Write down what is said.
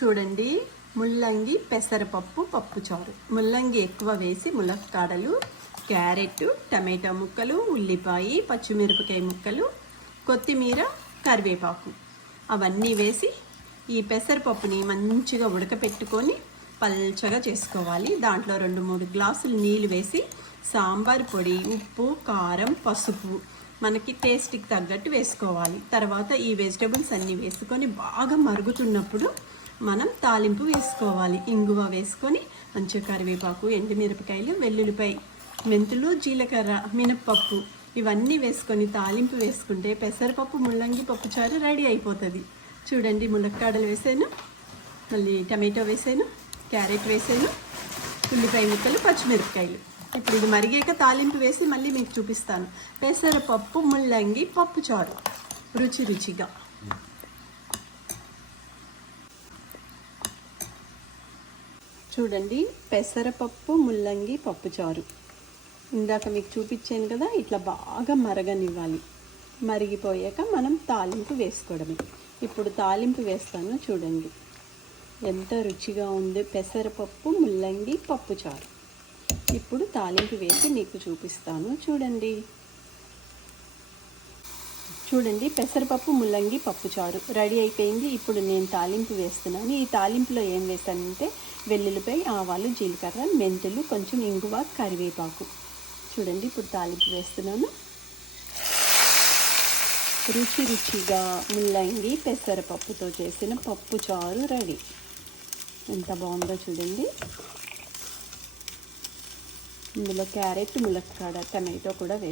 చూడండి, ముల్లంగి పెసరపప్పు పప్పుచారు. ముల్లంగి ఎక్కువ వేసి ములక్కాడలు, క్యారెట్, టమాటా ముక్కలు, ఉల్లిపాయ, పచ్చిమిరపకాయ ముక్కలు, కొత్తిమీర, కరివేపాకు అవన్నీ వేసి ఈ పెసరపప్పుని మంచిగా ఉడకపెట్టుకొని పల్చగా చేసుకోవాలి. దాంట్లో 2-3 గ్లాసులు నీళ్ళు వేసి సాంబార్ పొడి, ఉప్పు, కారం, పసుపు మనకి టేస్ట్కి తగ్గట్టు వేసుకోవాలి. తర్వాత ఈ వెజిటబుల్స్ అన్నీ వేసుకొని బాగా మరుగుతున్నప్పుడు మనం తాలింపు వేసుకోవాలి. ఇంగువ వేసుకొని మంచిగా కరివేపాకు, ఎండుమిరపకాయలు, వెల్లుల్లిపాయ, మెంతులు, జీలకర్ర, మినప్పప్పు ఇవన్నీ వేసుకొని తాలింపు వేసుకుంటే పెసరపప్పు ముల్లంగి పప్పుచారు రెడీ అయిపోతుంది. చూడండి, ములక్కాడలు వేసాను, మళ్ళీ టమాటో వేసాను, క్యారెట్ వేసాను, ఉల్లిపాయ ముక్కలు, పచ్చిమిరపకాయలు. ఇప్పుడు ఇది మరిగాక తాలింపు వేసి మళ్ళీ మీకు చూపిస్తాను. పెసరపప్పు ముల్లంగి పప్పుచారు రుచి రుచిగా. చూడండి, పెసరపప్పు ముల్లంగి పప్పుచారు ఇందాక మీకు చూపించాను కదా, ఇట్లా బాగా మరగనివ్వాలి. మరిగిపోయాక మనం తాలింపు వేసుకోవడమే. ఇప్పుడు తాలింపు వేస్తాను. చూడండి ఎంత రుచిగా ఉంది పెసరపప్పు ముల్లంగి పప్పుచారు. ఇప్పుడు తాలింపు వేసి మీకు చూపిస్తాను. చూడండి, పెసరపప్పు ముల్లంగి పప్పుచారు రెడీ అయిపోయింది. ఇప్పుడు నేను తాలింపు వేస్తున్నాను. ఈ తాలింపులో ఏం వేస్తానంటే వెల్లుల్లిపాయ, ఆవాలు, జీలకర్ర, మెంతులు, కొంచెం ఇంగువ, కరివేపాకు. చూడండి, ఇప్పుడు తాలింపు వేస్తున్నాను. రుచి రుచిగా ముల్లంగి పెసరపప్పుతో చేసిన పప్పుచారు రెడీ. ఎంత బాగుందో చూడండి. ఇందులో క్యారెట్, ములక్కాడ, టమాటో కూడా వేస్తాను.